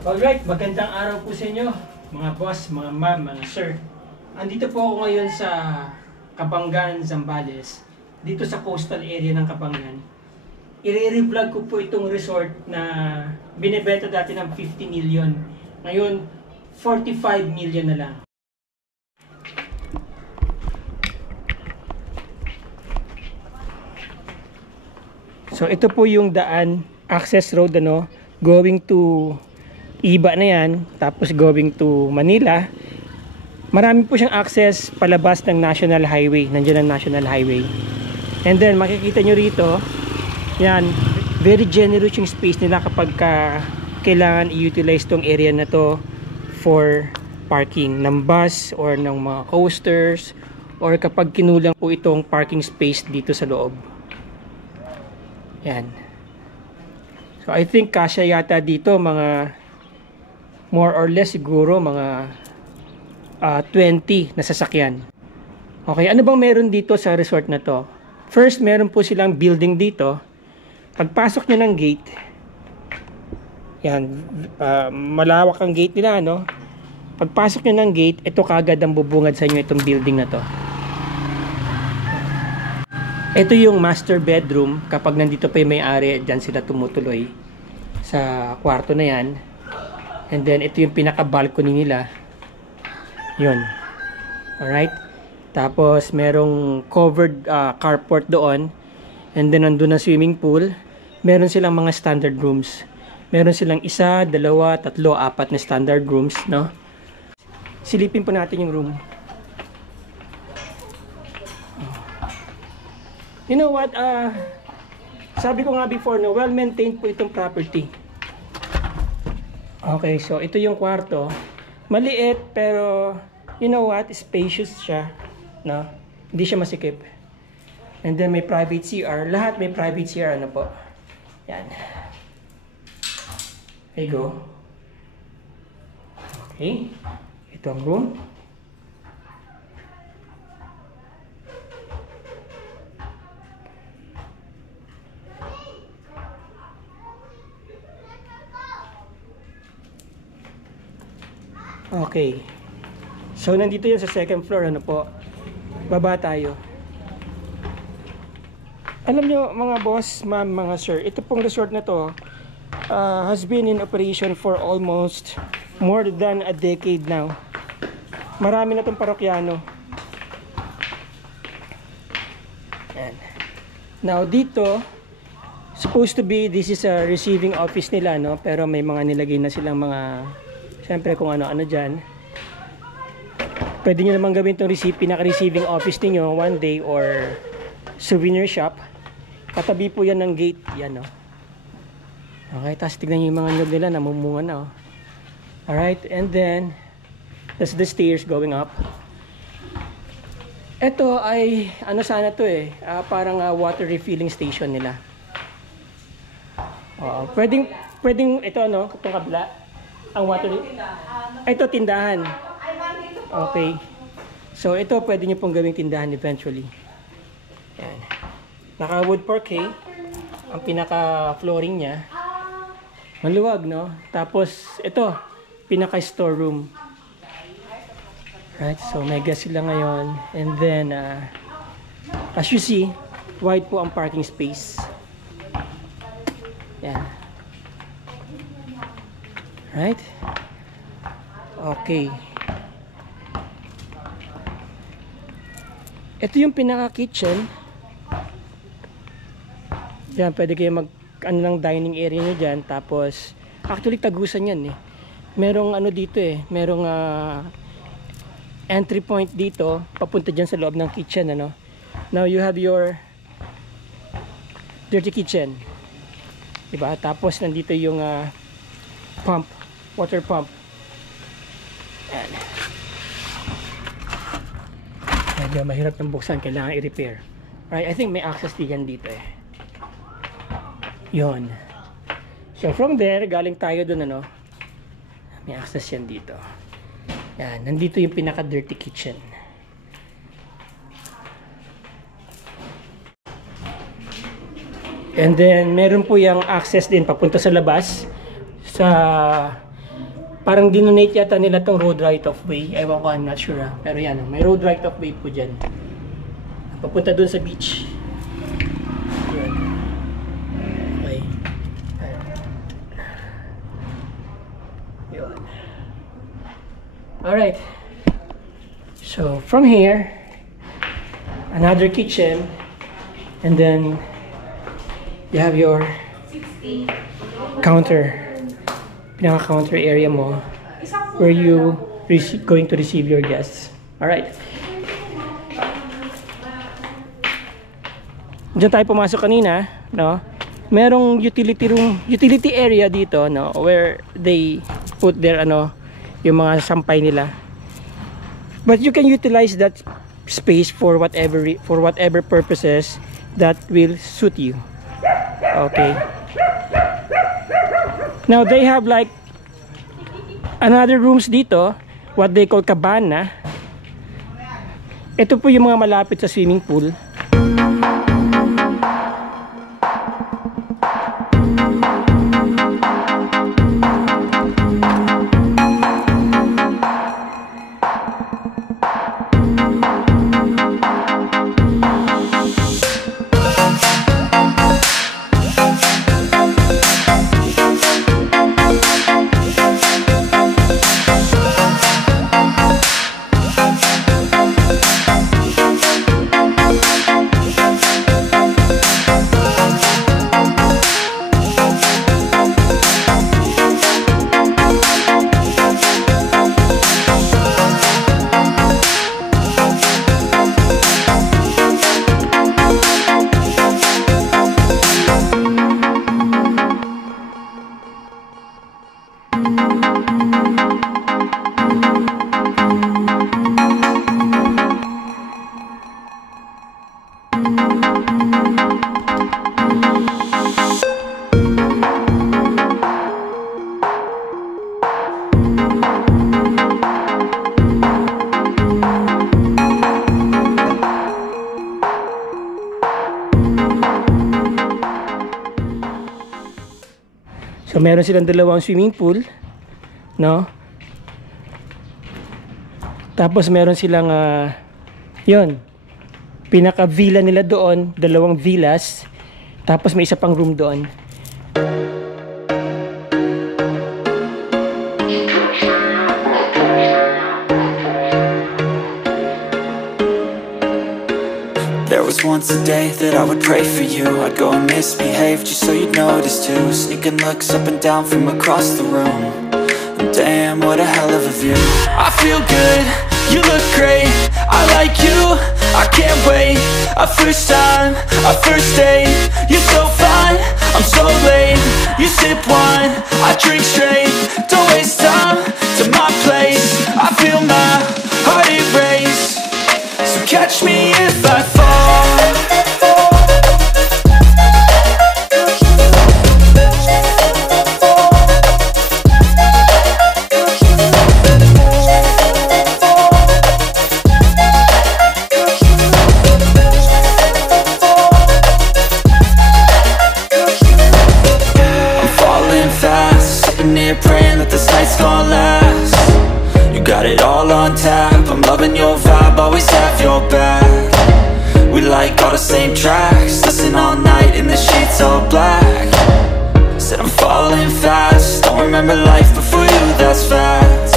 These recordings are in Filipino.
Alright, magandang araw po sa inyo, mga boss, mga ma'am, mga sir. Andito po ako ngayon sa Kabangan, Zambales, dito sa coastal area ng Kabangan. I-re-vlog ko po itong resort na binibenta dati ng 50 million. Ngayon, 45 million na lang. So ito po yung daan, access road going to Iba na yan, tapos going to Manila. Marami po siyang access palabas ng National Highway. Nandiyan ang National Highway. And then makikita nyo rito, yan, very generous yung space nila kapag kailangan i-utilize tong area na to for parking ng bus or ng mga coasters, or kapag kinulang po itong parking space dito sa loob. Yan. So I think kasya yata dito mga more or less siguro mga 20 na sasakyan. Okay, ano bang meron dito sa resort na to? First, meron po silang building dito. Pagpasok nyo ng gate, yan, malawak ang gate nila, no? Pagpasok nyo ng gate, ito kagad ang bubungad sa inyo itong building na to. Ito yung master bedroom. Kapag nandito pa yung may-ari, dyan sila tumutuloy sa kwarto na yan. And then ito yung pinaka balcony nila. Yun. Alright. Tapos merong covered carport doon. And then nandun na swimming pool. Meron silang mga standard rooms. Meron silang 1, 2, 3, 4 na standard rooms, no? Silipin po natin yung room. You know what? Sabi ko nga before, no, well maintained po itong property. Okay, so ito yung kwarto. Maliit pero you know what, spacious siya, no? Hindi siya masikip. And then may private CR. Lahat may private CR, ano po. Yan. There you go. Okay. Ito ang room. Okay. So nandito yun sa second floor, ano po. Baba tayo. Alam nyo mga boss, ma'am, mga sir, ito pong resort na to has been in operation for almost more than a decade now. Marami na tong parokyano. And now dito, supposed to be this is a receiving office nila, no? Pero may mga nilagay na silang mga, siyempre kung ano-ano dyan. Pwede nyo naman gawin itong pinaka-receiving office niyo one day, or souvenir shop. Katabi po yan ng gate. Yan, no? Okay, tapos tignan nyo yung mga nyog nila, namumunga na. Alright, and then that's the stairs going up. Ito ay, ano sana to parang water refilling station nila. Pwedeng ito, no? Itong kabila. Ang water, ito tindahan. Okay, so ito pwede nyo pong gawing tindahan eventually. Yan. Naka wood parquet ang pinaka flooring nya, maluwag, no? Tapos ito pinaka storeroom. Right, so may gas sila ngayon. And then as you see, wide po ang parking space. Yan. Right? Okay. Ito yung pinaka-kitchen. Diyan, pwede kayo ng dining area nyo dyan. Tapos, actually tagusan yan Merong dito merong entry point dito, papunta dyan sa loob ng kitchen, ano. Now, you have your dirty kitchen. Diba? Tapos, nandito yung pump. Water pump. Yan. Medyo mahirap ng buksan, kailangan i-repair. Right, I think may access din dito Yon. So from there, galing tayo dun, ano. May access yan dito. Yan, nandito yung pinaka-dirty kitchen. And then meron po yung access din papunta sa labas sa Parang dinonate yata nila tong road right of way. Ewan ko, I'm not sure ha. Pero yan, may road right of way po dyan. Papunta dun sa beach. Yan. Okay. Yun. Alright. So, from here, another kitchen. And then, you have your counter. Pinaka-counter area mo where you going to receive your guests. Alright. Diyan tayo pumasok kanina, no? Merong utility room, utility area dito, no, where they put their yung mga sampay nila. But you can utilize that space for whatever purposes that will suit you. Okay. Now they have like another rooms dito, what they call cabana. Ito po yung mga malapit sa swimming pool. So meron silang dalawang swimming pool, no? Tapos meron silang yun, pinaka villa nila doon, dalawang villas. Tapos may isa pang room doon. There was once a day that I would pray for you. I'd go and misbehave just so you'd notice too. Sneaking looks up and down from across the room. And damn, what a hell of a view. I feel good, you look great, I like you, I can't wait. A first time, a first date. You're so fine, I'm so late. You sip wine, I drink straight. Don't waste time to my place. I feel my heart erase. So catch me if I fall. Praying that this night's gonna last. You got it all on tap, I'm loving your vibe, always have your back. We like all the same tracks, listen all night in the sheets all black. Said I'm falling fast, don't remember life before you, that's facts.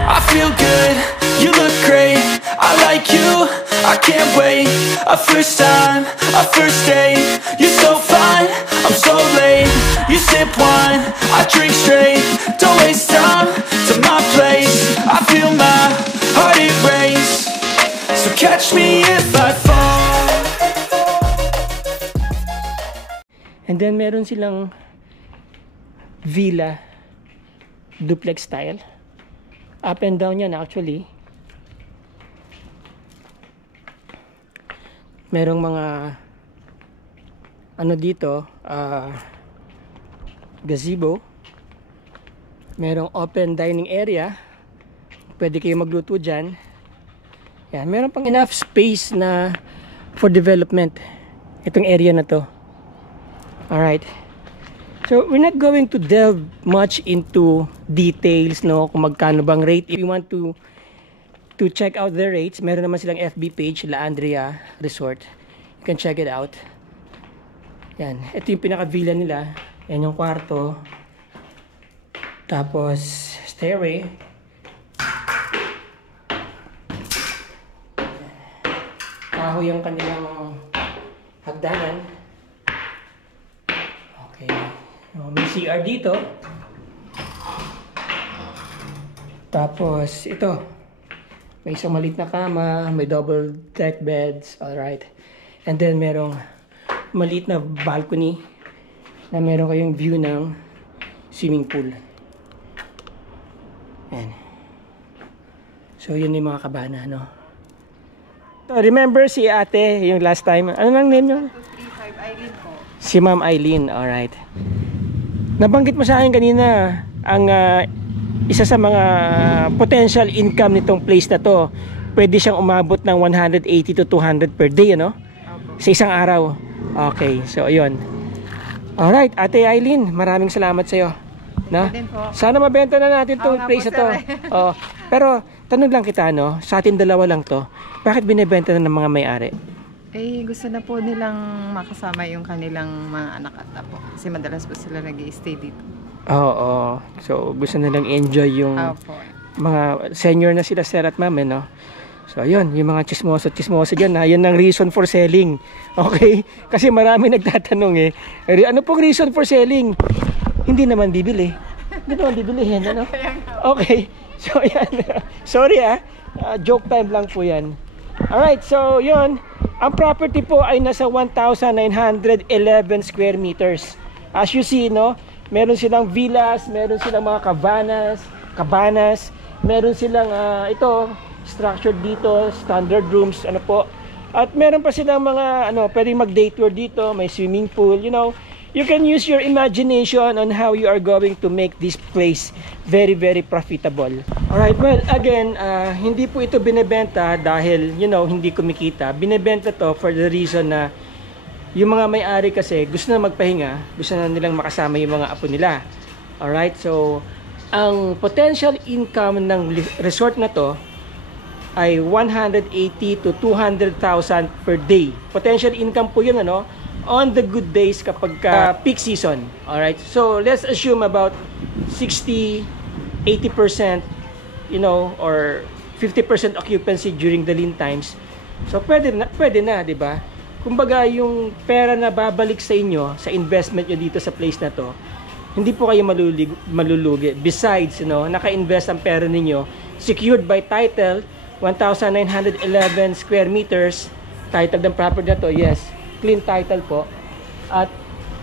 I feel good, you look great, I like you, I can't wait. A first time, a first date. You're so fine, I'm so late. You sip wine, I drink straight. Don't waste time to my place. I feel my heart erase. So catch me if I fall. And then meron silang villa, duplex style. Up and down yan actually. Merong mga ano dito, gazebo. Merong open dining area. Pwede kayo magluto dyan. Yan, meron pang enough space na for development itong area na to. Alright. So we're not going to delve much into details, no, kung magkano bang rate. If you want to check out the rates, meron naman silang FB page, La Andrea Resort. You can check it out. Yan, ito yung pinaka-villa nila. Yan yung kwarto. Tapos stairway. Kahoy yung kanilang hagdanan. Okay. May CR dito. Tapos ito. May isang maliit na kama, may double deck beds, alright. And then merong maliit na balcony na meron kayong view ng swimming pool. Ayan. So yun yung mga kabana, no? So, remember si ate, yung last time, ano lang name nyo? 235 Eileen po. Si Ma'am Eileen, alright. Nabanggit mo sa akin kanina, ang isa sa mga potential income nitong place na to, pwede siyang umabot ng 180 to 200 per day, ano? Sa isang araw. Okay, so ayun. Alright, Ate Eileen, maraming salamat sa iyo. No? Sana mabenta na natin tong place na to. Oh, pero tanong lang kita, no? Sa atin dalawa lang to. Bakit binebenta na ng mga may-ari? Eh, gusto na po nilang makasama yung kanilang mga anak at apo. Kasi madalas po sila nag-i-stay dito. Oo. So, gusto nilang enjoy yung mga senior na sila, sir at ma'am, no? So, ayun, yung mga chismoso dyan, ha? Yan ang reason for selling. Okay? Kasi marami nagtatanong, eh. Ano pong reason for selling? Hindi naman bibili. Hindi naman bibilihin, ano? Okay. So, yan. Sorry, joke time lang po yan. Alright, so, yun. Ang property po ay nasa 1,911 square meters. As you see, no? Meron silang villas, meron silang mga cabanas, meron silang ito, structured dito, standard rooms, ano po. At meron pa silang mga pwedeng mag-day tour dito, may swimming pool, you know. You can use your imagination on how you are going to make this place very, very profitable. Alright, well, again, hindi po ito binebenta dahil, hindi kumikita. Binebenta to for the reason na yung mga may-ari kasi gusto na magpahinga, gusto na nilang makasama yung mga apo nila. Alright, so ang potential income ng resort na to ay 180 to 200,000 per day. Potential income po yun, on the good days kapag peak season. Alright, so let's assume about 60, 80%, or 50% occupancy during the lean times. So pwede na, di ba? Kumbaga, yung pera na babalik sa inyo, sa investment nyo dito sa place na to, hindi po kayo malulugi. Besides, naka-invest ang pera ninyo, secured by title, 1,911 square meters, title ng property na to, yes, clean title po. At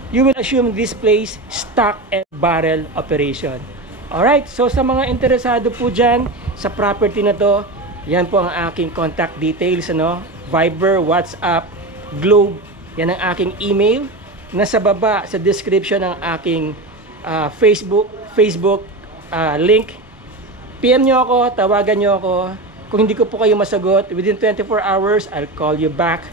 you will assume this place, stock and barrel operation. Alright, so sa mga interesado po dyan, sa property na to, yan po ang aking contact details, Viber, WhatsApp, Globe, yan ang aking email. Nasa baba sa description ng aking Facebook link. PM nyo ako, tawagan nyo ako. Kung hindi ko po kayo masagot, within 24 hours, I'll call you back.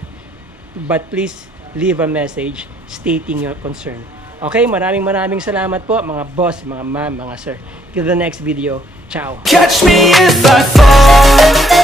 But please leave a message stating your concern. Okay, maraming salamat po mga boss, mga ma'am, mga sir. Till the next video. Ciao. Catch me if I fall.